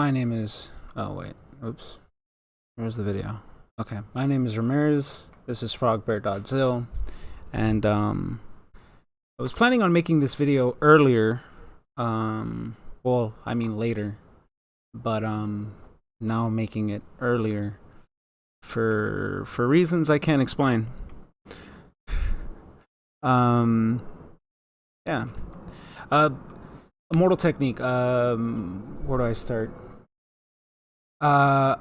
My name is. Oh, wait. Oops. Where's the video? Okay. My name is Ramirez. This is FrogBear.zil. And I was planning on making this video earlier. Well, I mean later. But now I'm making it earlier for reasons I can't explain. Yeah. Immortal Technique. Where do I start? I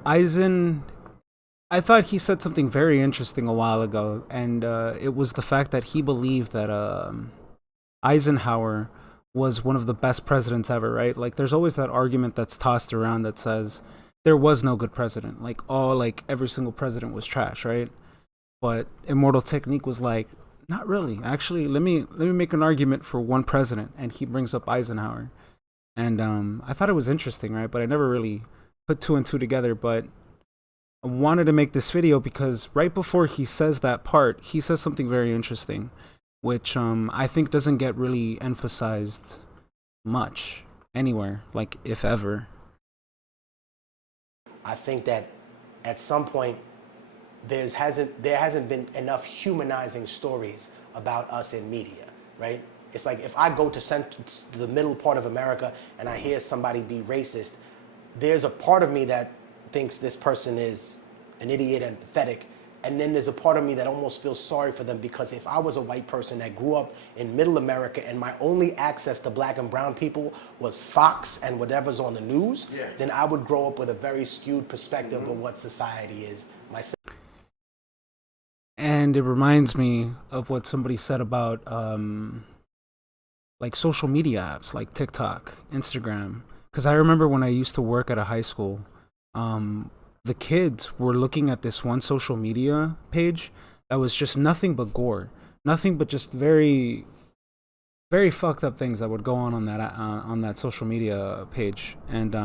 thought he said something very interesting a while ago, and it was the fact that he believed that Eisenhower was one of the best presidents ever, right? Like, there's always that argument that's tossed around that says there was no good president. Like every single president was trash, right? But Immortal Technique was like, not really. Actually, let me make an argument for one president, and he brings up Eisenhower. And I thought it was interesting, right? But I never really put two and two together. But I wanted to make this video because right before he says that part, he says something very interesting, which I think doesn't get really emphasized much anywhere, like if ever. I think that at some point there hasn't been enough humanizing stories about us in media, right? It's like if I go to the middle part of America and I hear somebody be racist, there's a part of me that thinks this person is an idiot and pathetic. And then there's a part of me that almost feels sorry for them, because if I was a white person that grew up in middle America and my only access to black and brown people was Fox and whatever's on the news, then I would grow up with a very skewed perspective of what society is myself. And it reminds me of what somebody said about like social media apps like TikTok, Instagram. Because I remember when I used to work at a high school, the kids were looking at this one social media page that was just nothing but gore, nothing but just very, very fucked up things that would go on that social media page. And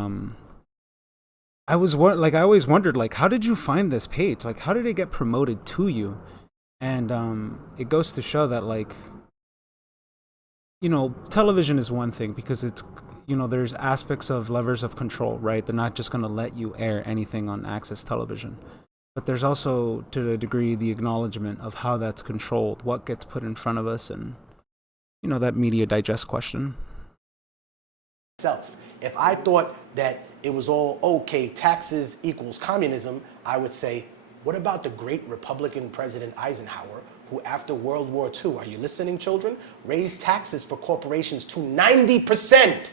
I always wondered, like, how did you find this page? Like, how did it get promoted to you? And it goes to show that, like, you know, television is one thing because it's, you know, there's aspects of levers of control, right? They're not just going to let you air anything on access television. But there's also, to a degree, the acknowledgement of how that's controlled, what gets put in front of us, and, you know, that media digest question. If I thought that it was all okay, taxes equals communism, I would say, what about the great Republican President Eisenhower, who after World War II, are you listening, children, raised taxes for corporations to 90%.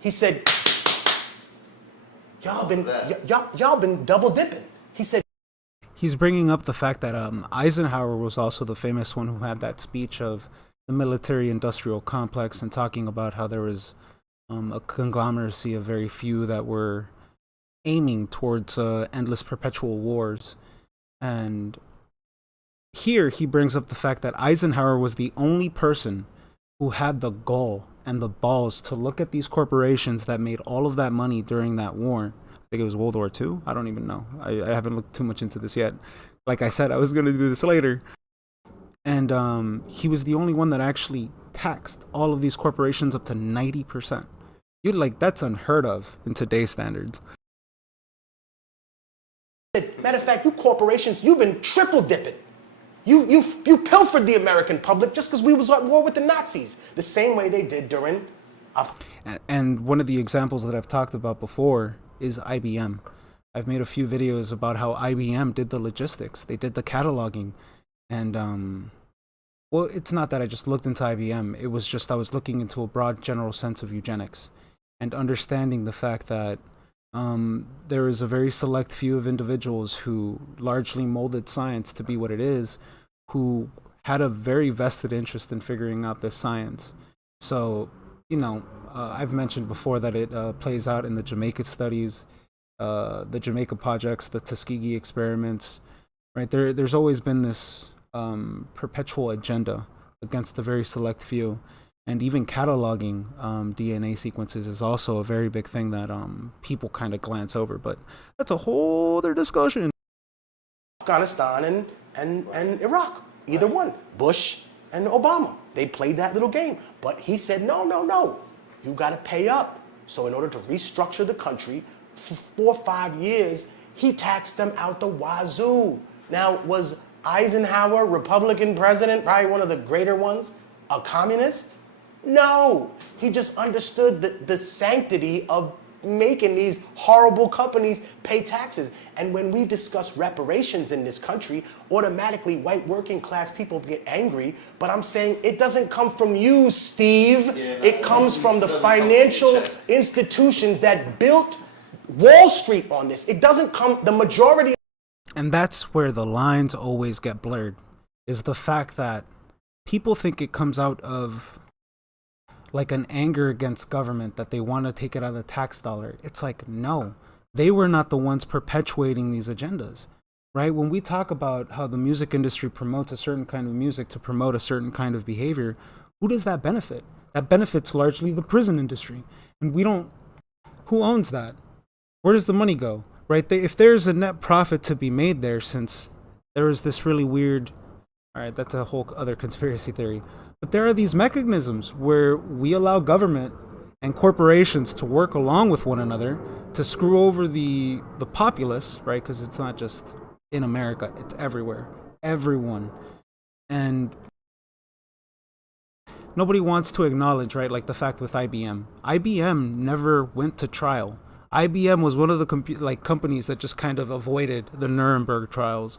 He said, y'all been double dipping. He said, he's bringing up the fact that Eisenhower was also the famous one who had that speech of the military-industrial complex and talking about how there was a conglomeracy of very few that were aiming towards endless perpetual wars. And here he brings up the fact that Eisenhower was the only person who had the gall and the balls to look at these corporations that made all of that money during that war. I think it was World War II. I don't even know. I haven't looked too much into this yet. Like I said, I was going to do this later. And he was the only one that actually taxed all of these corporations up to 90%. You'd like, that's unheard of in today's standards. matter of fact, you corporations, you've been triple dipping. You pilfered the American public just because we was at war with the Nazis, the same way they did during. And one of the examples that I've talked about before is IBM. I've made a few videos about how IBM did the logistics, they did the cataloging, and well, it's not that I just looked into IBM. It was just I was looking into a broad general sense of eugenics and understanding the fact that there is a very select few of individuals who largely molded science to be what it is, who had a very vested interest in figuring out this science. So, you know, I've mentioned before that it plays out in the Jamaica studies, the Jamaica projects, the Tuskegee experiments, right? There's always been this perpetual agenda against a very select few. And even cataloging DNA sequences is also a very big thing that people kind of glance over. But that's a whole other discussion. Afghanistan and Iraq, either one. Bush and Obama, they played that little game. But he said, no, you got to pay up. So in order to restructure the country, for 4 or 5 years, he taxed them out the wazoo. Now, was Eisenhower, Republican president, probably one of the greater ones, a communist? No, he just understood the sanctity of making these horrible companies pay taxes. And when we discuss reparations in this country, automatically white working class people get angry. But I'm saying it doesn't come from you, Steve. It comes from the financial institutions that built Wall Street on this. It doesn't come, the majority. And that's where the lines always get blurred, is the fact that people think it comes out of like an anger against government, that they want to take it out of the tax dollar. It's like, no, they were not the ones perpetuating these agendas, right? When we talk about how the music industry promotes a certain kind of music to promote a certain kind of behavior, who does that benefit? That benefits largely the prison industry. And who owns that? Where does the money go, right? If there's a net profit to be made there, since there is this really weird, all right, that's a whole other conspiracy theory. But there are these mechanisms where we allow government and corporations to work along with one another to screw over the populace, right? Because it's not just in America, it's everywhere, everyone. And nobody wants to acknowledge, right? Like the fact with IBM. IBM never went to trial. IBM was one of the companies that just kind of avoided the Nuremberg trials.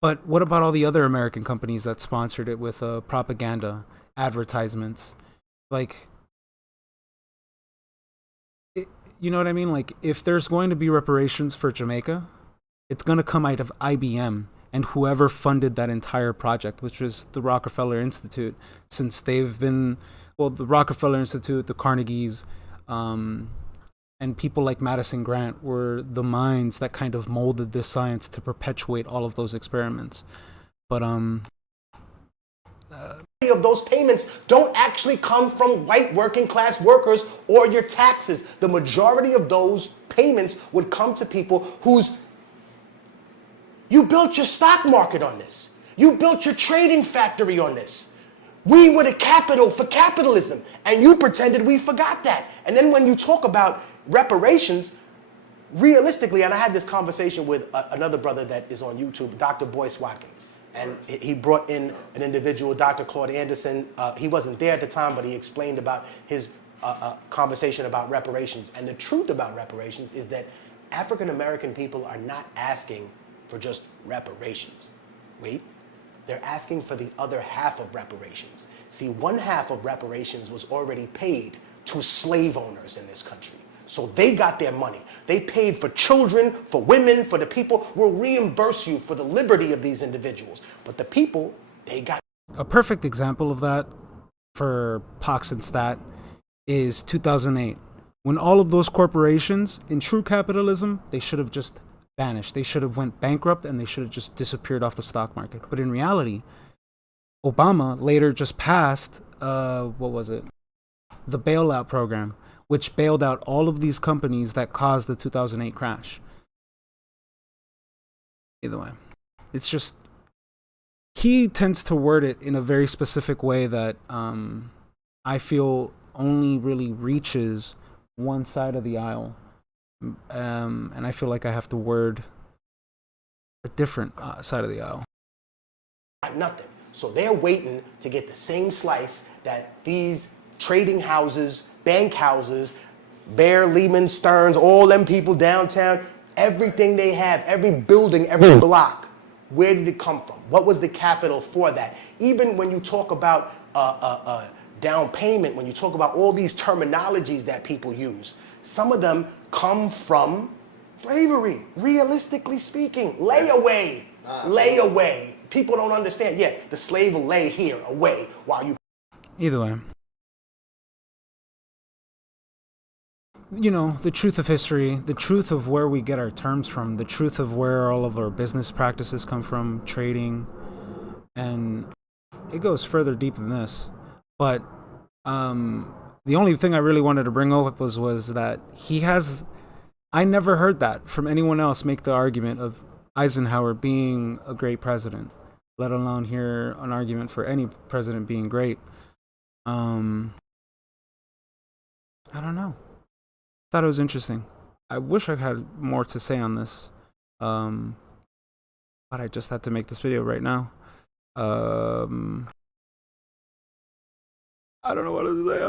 But what about all the other American companies that sponsored it with propaganda, advertisements? Like, you know what I mean? Like, if there's going to be reparations for Jamaica, it's going to come out of IBM and whoever funded that entire project, which was the Rockefeller Institute, since they've been, well, the Rockefeller Institute, the Carnegies, and people like Madison Grant were the minds that kind of molded this science to perpetuate all of those experiments. But of those payments don't actually come from white working class workers or your taxes. The majority of those payments would come to people you built your stock market on this. You built your trading factory on this. We were the capital for capitalism, and you pretended we forgot that. And then when you talk about reparations, realistically, and I had this conversation with another brother that is on YouTube, Dr. Boyce Watkins, and he brought in an individual, Dr. Claude Anderson. He wasn't there at the time, but he explained about his conversation about reparations. And the truth about reparations is that African American people are not asking for just reparations. Wait, they're asking for the other half of reparations. See, one half of reparations was already paid to slave owners in this country. So they got their money. They paid for children, for women, for the people. We'll reimburse you for the liberty of these individuals. But the people, they got... A perfect example of that for Pox and Stat is 2008. When all of those corporations, in true capitalism, they should have just vanished. They should have went bankrupt and they should have just disappeared off the stock market. But in reality, Obama later just passed, what was it? The bailout program, which bailed out all of these companies that caused the 2008 crash. Either way, it's just, he tends to word it in a very specific way that I feel only really reaches one side of the aisle. And I feel like I have to word a different side of the aisle. Nothing. So they're waiting to get the same slice that these trading houses, bank houses, Bear, Lehman, Stearns, all them people downtown, everything they have, every building, every block, where did it come from? What was the capital for that? Even when you talk about down payment, when you talk about all these terminologies that people use, some of them come from slavery, realistically speaking. Layaway, layaway. People don't understand. Yeah, the slave will lay here, away, while you... Either way. You know, the truth of history, the truth of where we get our terms from, the truth of where all of our business practices come from, trading, and it goes further deep than this. But the only thing I really wanted to bring up was that I never heard that from anyone else make the argument of Eisenhower being a great president, let alone hear an argument for any president being great. I don't know. thought it was interesting. I wish I had more to say on this, but I just had to make this video right now. I don't know what to say.